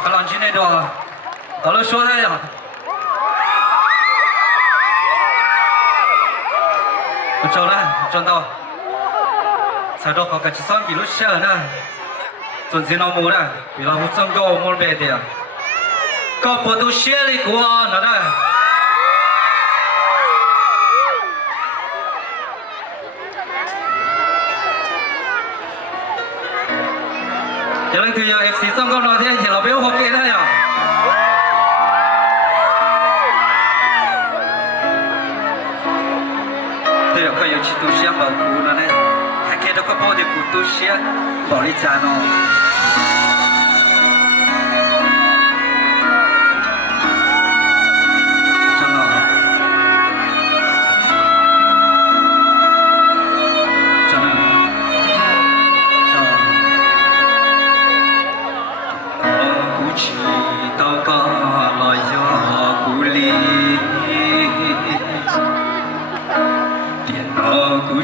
看浪去那种，到了说的呀。我走了，转到，才到好个去上几路车呢，准备那么的，为了我整个我们别的，搞不都写了过那的。giờ lần thứ giờ FC xong con nói thế chỉ là béo hoặc kia thôi à thì có nhiều chuyện tôi sẽ bảo cụ nó đấy hay kia đâu có bao giờ cụ tôi sẽ bảo đi trả nó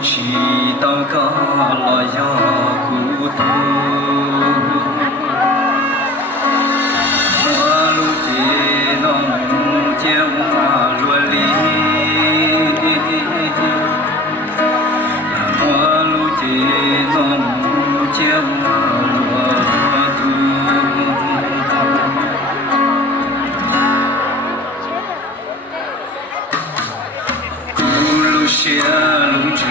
chỉ tao có lo do cụ tu hoa lu chỉ nông chiêm hoa luôn lý hoa lu chỉ nông chiêm hoa luôn tu cụ lu xia lu chu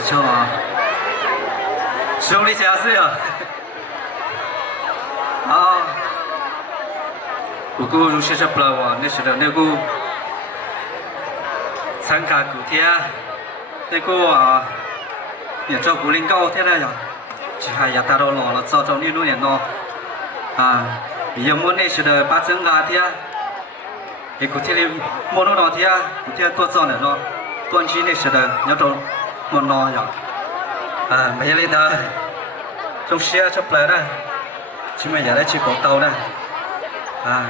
错啊，兄弟家事啊，啊，不过如些不了哇，那时候那个参加古天，那个啊，也做古灵高天了呀，只还也达到了早早你年喏，啊，也么那时候把整个天，也古天里么那天，古天多早呢喏，短期那时候要做么喏呀。à mấy lên đó trong xe chấp lại đó chứ mà giờ đấy chỉ có tàu đó à